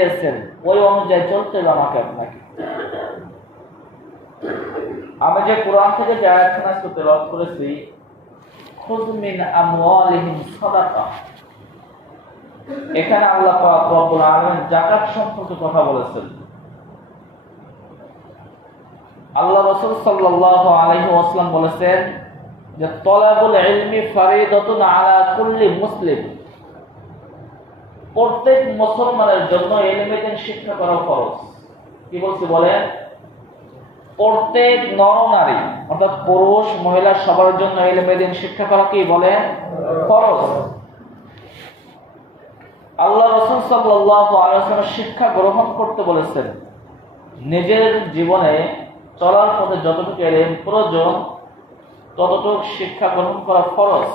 দিয়েছেন ওই অনুযায়ী চলতে হবে আমাকে আপনাকে। আমি যে কোরআন থেকে যে আয়াতখানা তেলাওয়াত করেছি, খুয মিন আমওয়ালিহিম সাদাকা, এখানে আল্লাহ পাক রব্বুল আলামিন যাকাত সম্পর্কে কথা বলেছেন। আল্লাহ রাসূল সাল্লাল্লাহু আলাইহি ওয়াসাল্লাম বলেছেন যে তলাবুল ইলমি ফরিদাতুন আলা কুল্লি মুসলিম, প্রত্যেক মুসলমানের জন্য ইলমের শিক্ষা করা ফরজ। কি বলছি বলেন? প্রত্যেক নরনারী অর্থাৎ পুরুষ মহিলা সবার জন্য ইলমের শিক্ষা করা কি বলেন? ফরজ। আল্লাহ রাসূল সাল্লাল্লাহু আলাইহি ওয়াসাল্লাম শিক্ষা গ্রহণ করতে বলেছেন। নিজের জীবনে চলার পথে যতটুকু ইলম প্রয়োজন ততটুকু শিক্ষা গ্রহণ করা ফরজ,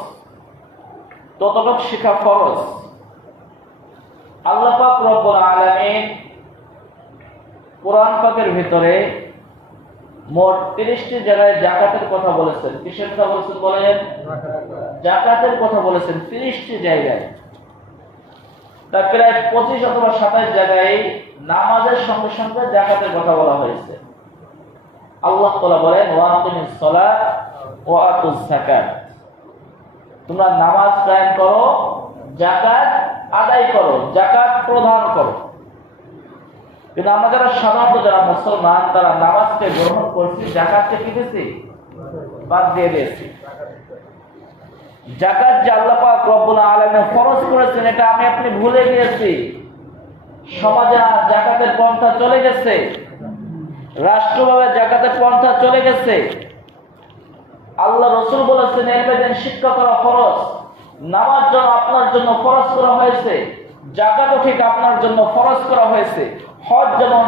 ততটুকু শিক্ষা ফরজ। আল্লাহ পাক রব্বুল আলামিন কোরআন পাকের ভিতরে মোট 30টি জায়গায় যাকাতের কথা বলেছেন। কিসের কথা বলেছেন বলেন? যাকাতের কথা বলেছেন 30টি জায়গায়। তা প্রায় 25 অথবা 27 জায়গায় নামাজের সঙ্গে সঙ্গে যাকাতের কথা বলা হয়েছে। আল্লাহ তাআলা বলেন ওয়া আকিমিস সালাত ওয়া আতুজ যাকাত, তোমরা নামাজ কায়েম করো, যাকাত আদায় করো, যাকাত প্রদান করো। কিন্তু আমরা যারা সাধারণত যারা মুসলমান তারা নামাজকে গ্রহণ করছি, যাকাতকে কি দিয়েছি? বাদ দিয়ে দিয়েছি। যাকাত যে আল্লাহ পাক রব্বুল আলামিন ফরজ করেছেন এটা আমি আপনি ভুলে গিয়েছি। সমাজে যাকাতের পন্থা চলে গেছে, রাষ্ট্রভাবে যাকাতের পন্থা চলে গেছে। আল্লাহ রাসূল বলেছেন ইলমের শিক্ষা করা ফরজ। নামাজ যেমন আপনার জন্য ফরজ করা হয়েছে, যাকাতও ঠিক আপনার জন্য ফরজ করা হয়েছে। হজ যেমন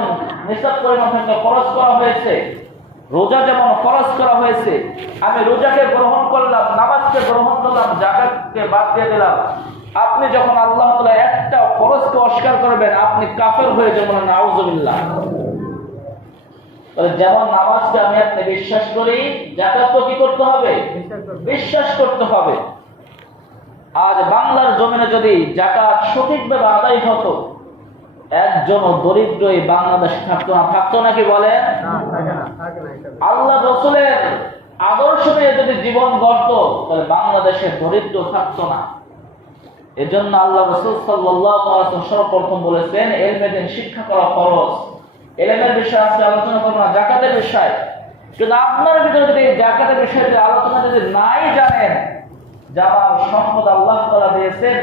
নিসাব পরিমাণ থেকে ফরজ করা হয়েছে, রোজা যেমন ফরজ করা হয়েছে। আমি রোজাকে গ্রহণ করলাম, নামাজকে গ্রহণ করলাম, যাকাতকে বাদ দিয়ে দিলাম। আপনি যখন আল্লাহ তাআলা একটা ফরজকে অস্বীকার করবেন আপনি কাফের হয়ে যাবেন। নাউযুবিল্লাহ। যেমন নামাজকে আমি আপনি বিশ্বাস করি, যাকাতও কি করতে হবে? বিশ্বাস করতে হবে। আজ বাংলার জমিনে যদি যাকাত সঠিকভাবে আদায় হতো একজন দরিদ্র এই বাংলাদেশে থাকতো না। থাকতো নাকি বলেন? আল্লাহ রাসূলের আদর্শ নিয়ে যদি জীবন গড়তো তাহলে বাংলাদেশে দরিদ্র থাকতো না। এজন্য আল্লাহ রাসূল সাল্লাল্লাহু আলাইহি ওয়াসাল্লাম সর্বপ্রথম বলেছেন ইলমের শিক্ষা করা ফরজ। ইলমের বিষয় আজকে আলোচনা করব না, যাকাতের বিষয়। কিন্তু আপনার ভিতরে যদি যাকাতের বিষয়ে আলোচনা যদি নাই জানেন যে আমার সম্পদ আল্লাহ তাআলা দিয়েছেন,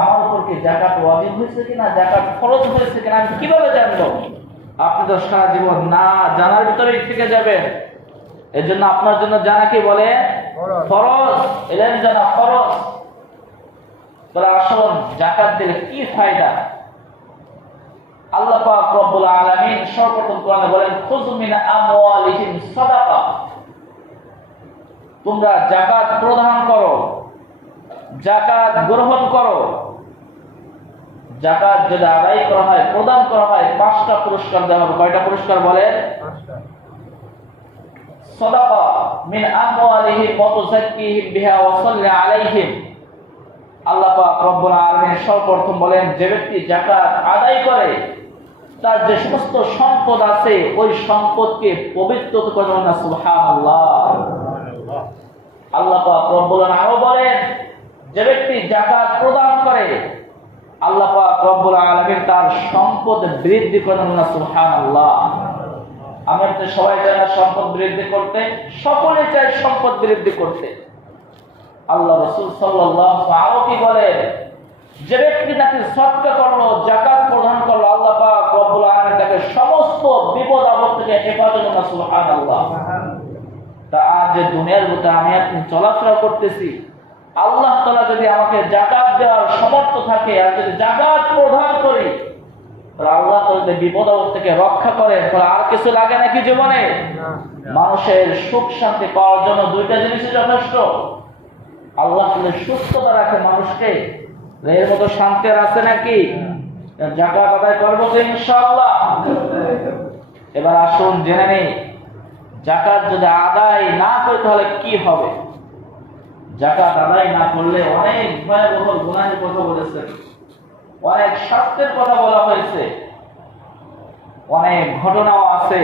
আমার উপর কি যাকাত ওয়াজিব হয়েছে কিনা, যাকাত ফরজ হয়েছে কিনা আমি কিভাবে জানবো? আপনি তো সারা জীবন না জানার ভিতরেই থেকে যাবেন। এজন্য আপনার জন্য জানা কি বলে? ফরজ। ইলম জানা ফরজ। তাহলে আসল যাকাত দিলে কি ফায়দা? আল্লাহ পাক রব্বুল আলামিন সর্বপ্রথম কোরআনে বলেন খুয মিন আমওয়ালিহিম সাদাকা, তোমরা যাকাত প্রদান করো, যাকাত গ্রহণ করো। যাকাত যদি আদায় করা হয়, প্রদান করা হয়, 5টা পুরস্কার দেওয়া হবে। কয়টা পুরস্কার বলেন? 5টা। সাদাকা মিন আমওয়ালিহিম ওয়া তুযাক্কিহিম বিহা ওয়া সাল্লি আলাইহিম। আল্লাহ পাক রব্বুল আলামিন সর্বপ্রথম বলেন যে ব্যক্তি যাকাত আদায় করে তার যে সমস্ত সম্পদ আছে ওই সম্পদকে পবিত্র করে না। সুবহানাল্লাহ। আল্লাহ পাক রব্বুল আলামিন আরো বলেন যে ব্যক্তি যাকাত প্রদান করে আল্লাহ পাক রব্বুল আলামিন তার সম্পদ বৃদ্ধি করেন না। সুবহানাল্লাহ। আমরা তো সবাই চাই না সম্পদ বৃদ্ধি করতে, সকলে চায় সম্পদ বৃদ্ধি করতে। আল্লাহ রাসূল সাল্লাল্লাহু আলাইহি ওয়া বলেন যে ব্যক্তি নাকি সদকা করলো, যাকাত প্রদান করলো, আল্লাহ পাক রব্বুল আলামিন তাকে সমস্ত বিপদ আপদ থেকে হেফাজত করেন। সুবহানাল্লাহ। তা আজ দুনিয়ার ভিতরে আমি আপনি চলাফেরা করতেছি, আল্লাহ তাআলা যদি আমাকে যাকাত দেওয়ার সামর্থ্য থাকে আর যদি যাকাত প্রদান করি তাহলে আল্লাহ তাআলা যদি বিপদ আপদ থেকে রক্ষা করেন তাহলে আর কিছু লাগে নাকি জীবনে? মানুষের সুখ শান্তি পাওয়ার জন্য 2টা জিনিসই যথেষ্ট। আল্লাহ তাআলা সুস্থতা রাখে মানুষকে, এর মতো শান্তি আর আছে নাকি? যাকাত আদায় করবো তো ইনশাআল্লাহ। এবার আসুন জেনে নেই যাকাত যদি আদায় না করি তাহলে কি হবে। যাকাত আদায় না করলে অনেক ভয়াবহ গুনাহের কথা বলেছেন, অনেক শাস্তির কথা বলা হয়েছে। অনেক ঘটনাও আছে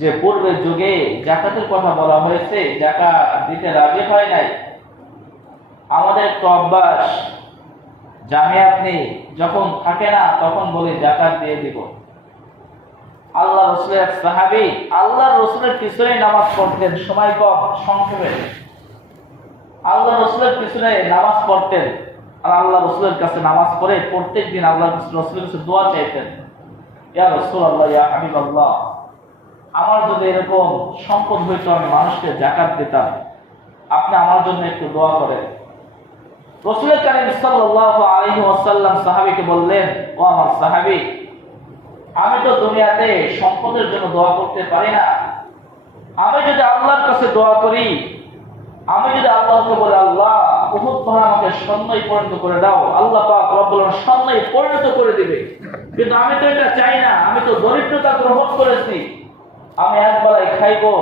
যে পূর্বের যুগে যাকাতের কথা বলা হয়েছে, যাকাত দিতে রাজি হয় নাই। আমাদের তো অভ্যাস, জানে আপনি যখন থাকে না তখন বলি জাকাত দিয়ে দিব। আল্লাহ রসুলের সাহাবী আল্লাহ রসুলের পিছনে নামাজ পড়তেন, সময় কম, সংক্ষেপে আল্লাহ রসুলের পিছনে নামাজ পড়তেন, আর আল্লাহ রসুলের কাছে নামাজ পড়ে প্রত্যেক দিন আল্লাহ রসুলের কাছে দোয়া চাইতেন, ইয়া রাসূলুল্লাহ, ইয়া হাবিবাল্লাহ, আমার যদি এরকম সম্পদ হইতো আমি মানুষকে জাকাত দিতাম, আপনি আমার জন্য একটু দোয়া করেন। রাসূল কারীম সাল্লাল্লাহু আলাইহি ওয়াসাল্লাম সাহাবীকে বললেন, ও আমার সাহাবী, আমি তো দুনিয়াতে সম্পদের জন্য দোয়া করতে পারি না। আমি যদি আল্লাহর কাছে দোয়া করি, আমি যদি আল্লাহকে বলি, আল্লাহ উহুদ পাহাড় আমাকে স্বর্ণই পরিণত করে দাও, আল্লাহ পাক রব্বুল আলামিন স্বর্ণই পরিণত করে দিবে। কিন্তু আমি তো এটা চাই না, আমি তো দরিদ্রতা গ্রহণ করেছি, আমি একবেলায় খাইবো,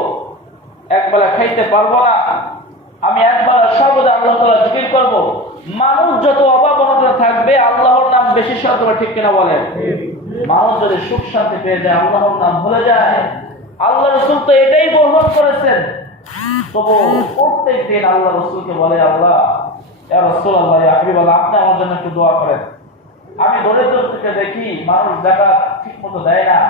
একবেলা খাইতে পারবো না, আমি একবেলা সর্বদা আল্লাহ তাআলা জিকির করব। মানুষ যত অভাব অনটন থাকবে আল্লাহর নাম বেশি স্মরণ, ঠিক কিনা বলেন? মানুষ যদি সুখ শান্তি পেয়ে যায়, আল্লাহর নাম ভুলে যায়। আল্লাহ রাসূল তো এটাই গ্রহণ করেছেন। তবু প্রত্যেক দিন আল্লাহ রাসূলকে বলে, আল্লাহ, ইয়া রাসূলুল্লাহ, ইয়া হাবিবাল্লাহ, আপনি আমার জন্য একটু দোয়া করেন। আমি দরিদ্র থেকে দেখি মানুষ যাকাত ঠিক মতো দেয় না,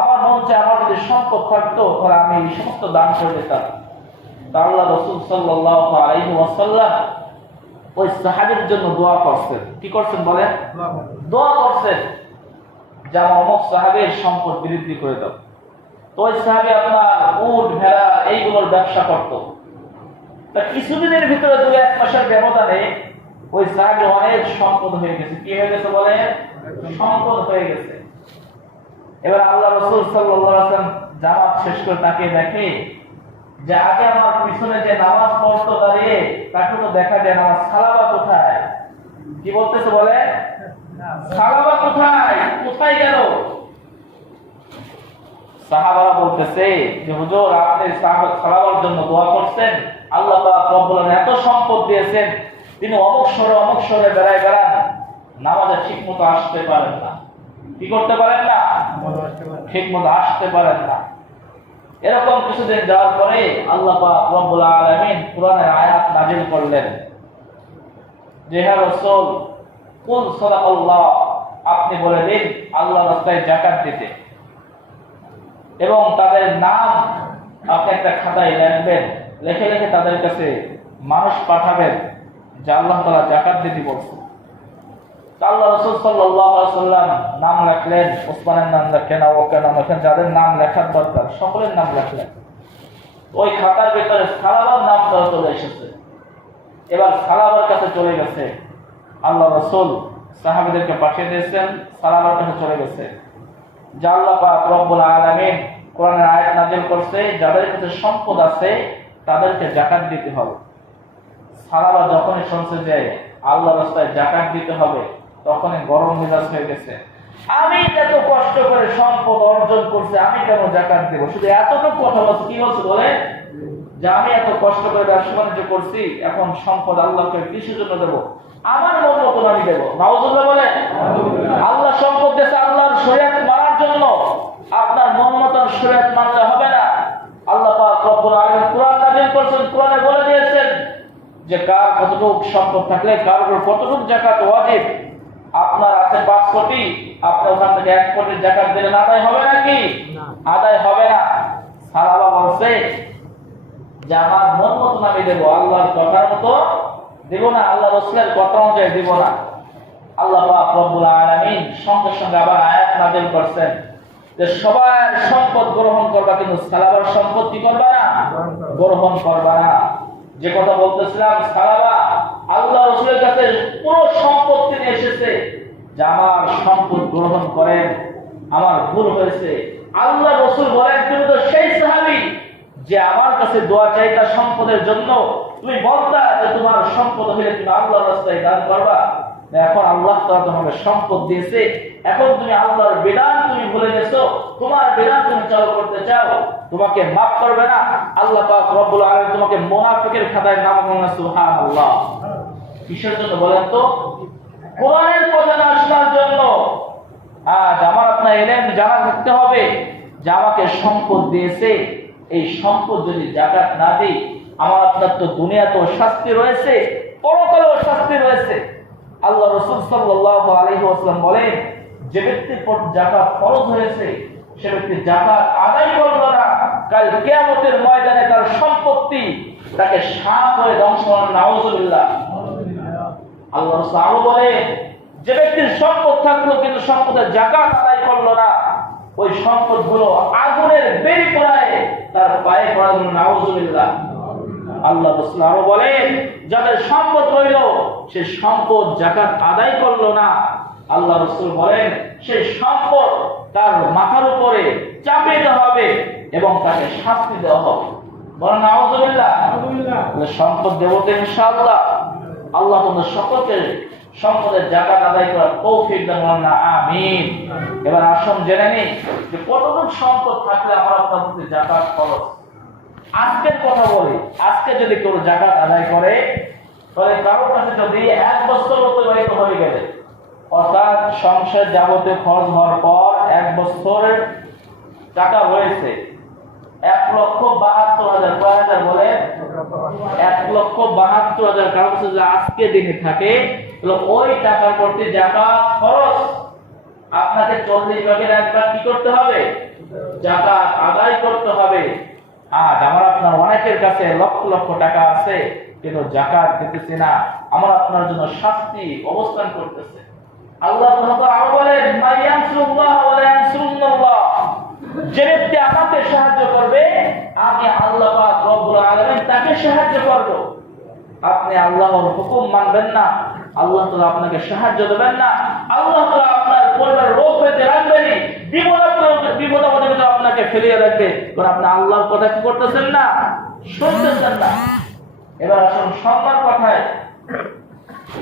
আমার মন চায় আমার যদি সম্পদ থাকতো তাহলে আমি এই সমস্ত দান করে দিতাম। তা আল্লাহ রাসূল সাল্লাল্লাহু আলাইহি ওয়াসাল্লাম ওই সাহাবীর জন্য দোয়া করছেন। কি করছেন বলেন? দোয়া করছেন যে আমার অমুক সাহাবীর সম্পদ বৃদ্ধি করে দাও। তো ওই সাহাবী আপনার উট, ভেড়া এইগুলোর ব্যবসা করত। তা কিছুদিনের ভিতরে 2-1 মাসের ব্যবধানে ওই সাহাবী অনেক সম্পদ হয়ে গেছে। কি হয়ে গেছে বলে? সম্পদ হয়ে গেছে। এবার আল্লাহ রাসূল সাল্লাল্লাহু আলাইহি ওয়াসাল্লাম জামাত শেষ করে তাকে দেখে যে আগে আমার পিছনে যে নামাজ পড়তো দাঁড়িয়ে, তাকে তো দেখা যায় না, আমার সালাবা কোথায়? কি বলতেছে বলে? সালাবা কোথায়? কোথায় গেল? সাহাবারা বলতেছে যে হুজুর, আপনি সালাবার জন্য দোয়া করছেন, আল্লাহ পাক রব্বুল আলামিন এত সম্পদ দিয়েছেন, তিনি অমুক শহরে বেড়ায় বেড়ান, নামাজে ঠিক মতো আসতে পারেন না। কি করতে পারেন না? ঠিক মতো আসতে পারেন না। এরকম কিছুদিন যাওয়ার পরে আল্লাহ পাক রব্বুল আলামিন কোরআনের আয়াত নাযিল করলেন যে, হে রাসূল, কুল সাদাকাল্লাহ, আপনি বলে দিন আল্লাহর রাস্তায় যাকাত দিতে, এবং তাদের নাম আপনি একটা খাতায় লিখবেন, লিখে লিখে তাদের কাছে মানুষ পাঠাবেন যে আল্লাহ তাআলা যাকাত দিতে বলছেন। আল্লাহ রাসূল সাল্লাল্লাহু আলাইহি ওয়াসাল্লাম নাম লিখলেন, ওসমানের নাম লেখেন, ওকে নাম লেখেন, যাদের নাম লেখার দরকার সকলের নাম লিখলেন। ওই খাতার ভিতরে সালাবার নাম চলে এসেছে। এবার সালাবার কাছে চলে গেছে, আল্লাহ রাসূল সাহাবীদেরকে পাঠিয়ে দিয়েছেন, সালাবার কাছে চলে গেছে যে আল্লাহ পাক রব্বুল আলামিন কোরআনের আয়াত নাযিল করছে, যাদের কাছে সম্পদ আছে তাদেরকে যাকাত দিতে হবে। সালাবা যখনই শুনছে যে আল্লাহর রাস্তায় যাকাত দিতে হবে, তখনই গরম মেজাজ হয়ে গেছে। আমি এত কষ্ট করে সম্পদ অর্জন করছি, আমি কেন যাকাত দেব? শুধু এতটুকু কথা বলছে। কি বলছে বলে? যে আমি এত কষ্ট করে ব্যবসা বাণিজ্য করছি, এখন সম্পদ আল্লাহকে কিসের জন্য দেব? আমার মন মতন আমি দেব। নাউজুবিল্লাহ বলে? আল্লাহ সম্পদ দিয়েছে আল্লাহর শরীয়ত মানার জন্য, আপনার মন মতন শরীয়ত মানলে হবে না। আল্লাহ পাক রব্বুল আলামিন কোরআন নাযিল করেছেন, কোরআনে বলে দিয়েছেন যে কার কতটুকু সম্পদ থাকলে কার উপর কতটুকু যাকাত ওয়াজিব। আপনার আছে 5 কোটি, আপনি ওখান থেকে 1 কোটি যাকাত দিলে আদায় হবে নাকি? আদায় হবে না। সাহাবা বলছে যে আমার মন মতন আমি দেব, আল্লাহর কথার মতো দেব না, আল্লাহ রাসূলের কথা অনুযায়ী দেব না। আল্লাহ পাক রব্বুল আলামিন সঙ্গে সঙ্গে আবার আয়াত নাযিল করছেন যে সবার সম্পদ গ্রহণ করবা, কিন্তু সালাবার সম্পদ কি করবা না? গ্রহণ করবা না। যে কথা বলতেছিলাম, সালাবা আল্লাহ রাসূলের কাছে পুরো সম্পত্তি নিয়ে এসেছে যে আমার সম্পদ গ্রহণ করেন, আমার ভুল হয়েছে। আল্লাহ রাসূল বলেন, তুমি তো সেই সাহাবী যে আমার কাছে দোয়া চাইতা সম্পদের জন্য, তুমি বলতা যে তোমার সম্পদ হলে তুমি আল্লাহর রাস্তায় দান করবা। এখন আল্লাহ তাআলা তোমাকে সম্পদ দিয়েছে, এখন তুমি আল্লাহর বিধান তুমি ভুলে গেছো, তোমার বিধান তুমি চালু করতে চাও, তোমাকে মাফ করবে না আল্লাহ পাক রব্বুল আলামিন, তোমাকে মুনাফিকের খাতায় নাম করবে। সুবহানাল্লাহ। কিসের জন্য বলেন তো? কোরআনের কথা না শোনার জন্য। আজ আমার আপনার এলেন জানা থাকতে হবে যে আমাকে সম্পদ দিয়েছে, এই সম্পদ যদি জাকাত না দিই আমার আপনার তো দুনিয়াতেও শাস্তি রয়েছে, পরকালেও শাস্তি রয়েছে। আল্লাহ রাসূল সাল্লাল্লাহু আলাইহি ওয়াসাল্লাম বলেন, যে ব্যক্তির উপর যাকাত ফরজ হয়েছে সে ব্যক্তি যাকাত আদায় করলো না, কাল কিয়ামতের ময়দানে তার সম্পত্তি তাকে সাপ হয়ে ধ্বংস হবে। নাউযুবিল্লাহ। আল্লাহ রাসূল আরো বলেন, যে ব্যক্তির সম্পদ থাকলো কিন্তু সম্পদের যাকাত আদায় করলো না, ওই সম্পদগুলো আগুনের বেরি পড়ায় তার পায়ে পড়ানো। নাউযুবিল্লাহ। আল্লাহ রাসূল আরো বলেন, যাদের সম্পদ রইল সে সম্পদ যাকাত আদায় করলো না, আল্লাহ রাসূল বলেন সেই সম্পদ তার মাথার উপরে চাপিয়ে দেওয়া হবে এবং তাকে শাস্তি দেওয়া হবে। বলেন নাউযুবিল্লাহ। সম্পদ দেব তো ইনশাআল্লাহ। আল্লাহ তোমাদের সকলকে সম্পদের যাকাত আদায় করার তৌফিক দান করুন। আমিন। এবার আসুন জেনে নিই যে কতটুকু সম্পদ থাকলে আমার আপনার প্রতি যাকাত ফরজ। আজকের কথা বলি, আজকে যদি কেউ যাকাত আদায় করে তাহলে কারোর কাছে যদি 1 বছর অতিবাহিত হয়ে গেলে, অর্থাৎ সংসার যাবতীয় খরচ হওয়ার পর 1 বছরের টাকা হয়েছে 1,72,000, কয় হাজার বলে 1,72,000, কারোর কাছে যদি আজকে দিনে থাকে তাহলে ওই টাকার প্রতি যাকাত ফরজ। আপনাকে 40 ভাগের 1 ভাগ কি করতে হবে? যাকাত আদায় করতে হবে। আজ আমার আপনার অনেকের কাছে লক্ষ লক্ষ টাকা আছে কিন্তু যাকাত দিতেছি না, আমার আপনার জন্য শাস্তি অবস্থান করতেছে। আল্লাহ তাআলা আরো বলেন, মায়ানসুল্লাহ ওয়া ইয়ানসুরুল্লাহ, যে ব্যক্তি আমাকে সাহায্য করবে আমি আল্লাহ পাক রব্বুল আলামিন তাকে সাহায্য করব। আপনি আল্লাহর হুকুম মানবেন না, আল্লাহ তাআলা আপনাকে সাহায্য দেবেন না। আল্লাহ তাআলা আপনার পরিবার রোগ হইতে রাখবেন, বিপদের ভিতরে আপনাকে ফেলিয়ে রাখবে, কারণ আপনি আল্লাহর কথা কি করতেছেন না, শুনতেছেন না। এবার আসুন সম্মান কথায়,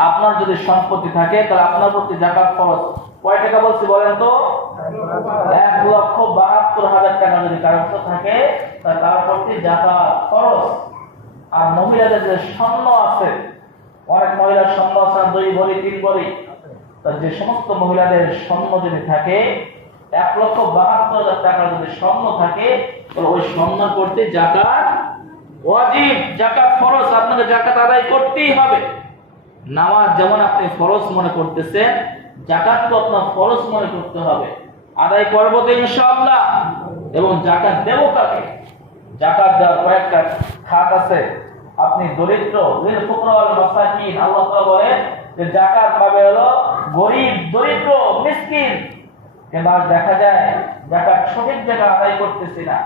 আপনার যদি সম্পত্তি থাকে তাহলে আপনার প্রতি যাকাত ফরজ। কয় টাকা বলছি বলেন তো? 1,72,000 টাকা যদি কারো কাছে থাকে তাহলে তার প্রতি যাকাত ফরজ। আর মহিলাদের যে স্বর্ণ আছে, অনেক মহিলার স্বর্ণ আছে 2 ভরি 3 ভরি, যে সমস্ত মহিলাদের স্বর্ণ যদি থাকে 1,72,000 টাকা যদি স্বর্ণ থাকে তাহলে ওই স্বর্ণ করতে যাকাত ওয়াজিব, যাকাত ফরজ, আপনাকে যাকাত আদায় করতেই হবে। নামাজ যেমন আপনি ফরজ মনে করতেছেন, যাকাত তো আপনার ফরজ মনে করতে হবে। আদায় করব তো ইনশাআল্লাহ। এবং যাকাত দেব কাকে? যাকাত দেওয়ার কয়েকটা খাত আছে। আপনি দরিদ্র, লিল ফুকরা ওয়াল মাসাকিন, আল্লাহ তাআলা বলেন যে যাকাত পাবে হলো গরীব, দরিদ্র, মিসকিন। কিন্তু আজ দেখা যায় যাকাত সঠিক জায়গায় আদায় করতেছি না।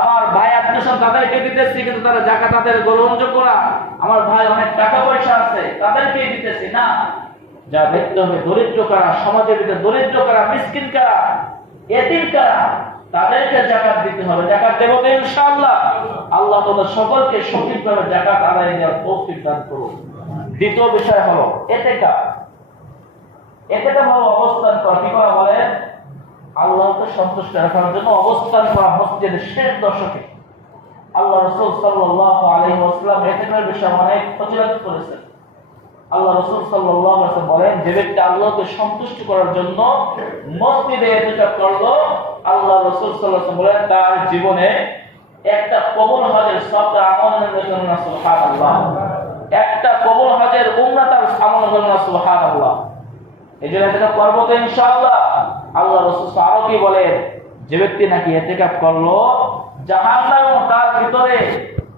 আমার ভাই আত্মীয় তাদেরকে দিতেছি কিন্তু তারা যাকাত তাদের গ্রহণযোগ্য না। আমার ভাই অনেক টাকা পয়সা আছে তাদেরকে দিতেছি না। যা দেখতে হবে দরিদ্র কারা, সমাজের ভিতরে দরিদ্র কারা, মিসকিন কারা, এতিম কারা, তাদেরকে যাকাত দিতে হবে। যাকাত দেব তো ইনশাআল্লাহ। আল্লাহ তোমাদের সকলকে সঠিকভাবে যাকাত আদায় দেওয়ার তৌফিক দান করুন। দ্বিতীয় বিষয় হলো ইতিকাফ। ইতিকাফ হলো অবস্থান করা। কি করা বলে? আল্লাহকে সন্তুষ্ট রাখার জন্য অবস্থান করা মসজিদের শেষ দশকে। আল্লাহ রাসূল সাল্লাল্লাহু আলাইহি ওয়াসাল্লাম ইতিকাফের বিষয়ে অনেক ফজিলত করেছেন। আল্লাহ রাসূল সাল্লাল্লাহু আলাইহি ওয়াসাল্লাম বলেন, যে ব্যক্তি আল্লাহকে সন্তুষ্ট করার জন্য মসজিদে ইতিকাফ করলো, আল্লাহ রাসূল সাল্লাল্লাহু আলাইহি ওয়াসাল্লাম বলেন তার জীবনে একটা কবুল হজের সওয়াব আমলের জন্য সুবহানাল্লাহ, একটা কবুল হজের উমরা তার আমলের জন্য সুবহানাল্লাহ। এজন্য ইতিকাফ করব তো ইনশাআল্লাহ। আল্লাহ রাসূল আরো কি বলেন, যে ব্যক্তি নাকি ইতিকাফ করলো জাহান্নাম তার ভিতরে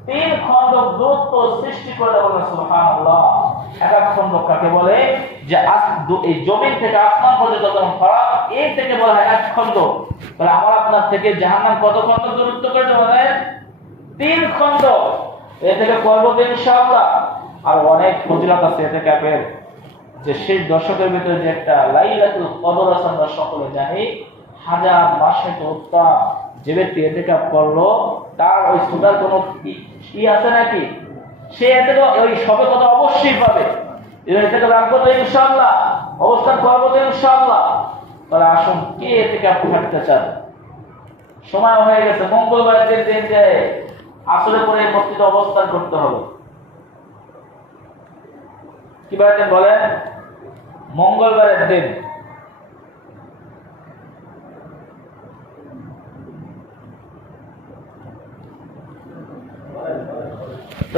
3 খন্ড দূরত্ব সৃষ্টি করে দেবে। সুবহানাল্লাহ। এক খন্ড কাকে বলে? যে এই জমিন থেকে আসমান পর্যন্ত যত ফারাক, এই থেকে বলা হয় 1 খন্ড। তাহলে আমার আপনার থেকে জাহান্নাম কত খন্ড দূরত্ব করে দেবে? 3 খন্ড। এ থেকে করব তো ইনশাআল্লাহ। আর অনেক ফজিলত আছে ইতিকাফের, যে সেই দশকের ভিতরে যে একটা লাইলাতুল কদর আছে আমরা সকলে জানি, 1000 মাসে তো উত্তম। যে ব্যক্তি ইতিকাফ করলো তার ওই সুদার কোনো কি আছে নাকি? সে এতে ওই সবে কথা অবশ্যই পাবে। ইতিকাফ রাখবো তো ইনশাআল্লাহ, অবস্থান করবো তো ইনশাআল্লাহ। তাহলে আসুন কে ইতিকাফ থাকতে চান? সময় হয়ে গেছে, মঙ্গলবারের দিন যে আসরে পরে মসজিদে অবস্থান করতে হবে। কি বার দিন বলেন? মঙ্গলবারের দিন।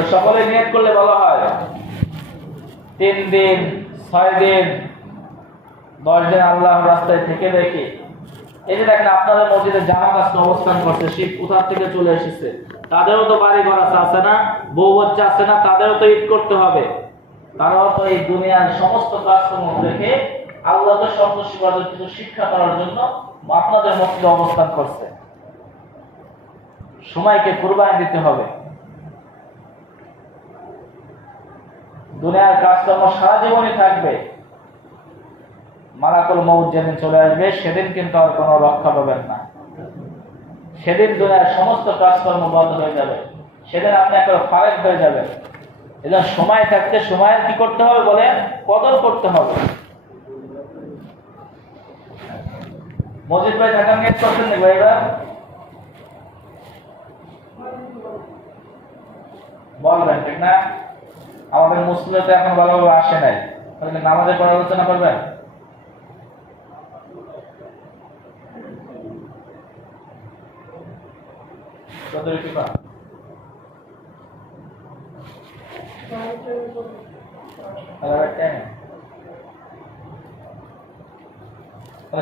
তো সকলে নিয়ত করলে ভালো হয় 3 দিন 6 দিন 10 দিন আল্লাহর রাস্তায় থেকে দেখি। এই যে দেখেন আপনাদের মসজিদে জামাত আজকে অবস্থান করছে, শীত কোথা থেকে চলে এসেছে, তাদেরও তো বাড়ি ঘর আছে না, বউ বাচ্চা আছে না, তাদেরও তো ঈদ করতে হবে। তারাও তো এই দুনিয়ার সমস্ত কাজকর্ম রেখে আল্লাহকে সন্তুষ্ট করার কিছু শিক্ষা করার জন্য আপনাদের মসজিদে অবস্থান করছে। সময়কে কুরবানি দিতে হবে। দুনিয়ার কাজকর্ম সারা জীবনই থাকবে, মালাকুল মউত যেদিন চলে আসবে সেদিন কিন্তু আর কোনো রক্ষা পাবেন না। সেদিন দুনিয়ার সমস্ত কাজকর্ম বন্ধ হয়ে যাবে, সেদিন আপনি একটা ফারেক হয়ে যাবেন। এজন্য সময় থাকতে সময়ের কি করতে হবে বলে কদর করতে হবে। মসজিদ ভাই থাকার নিয়ত করছেন না ভাইরা? বলবেন ঠিক না? আমাদের মুসলিমরা তো এখন ভালোভাবে আসে নাই, তাহলে নামাজের পর আলোচনা করবেন।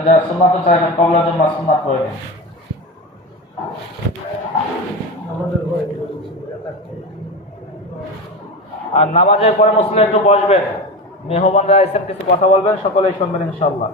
যারা সুন্নাত চাইবেন কবলার জন্য সুন্নাত করে দিন। আর নামাজের পরে মুসলিম একটু বসবেন, মেহমানরা এসে কিছু কথা বলবেন, সকলেই শুনবেন ইনশাআল্লাহ।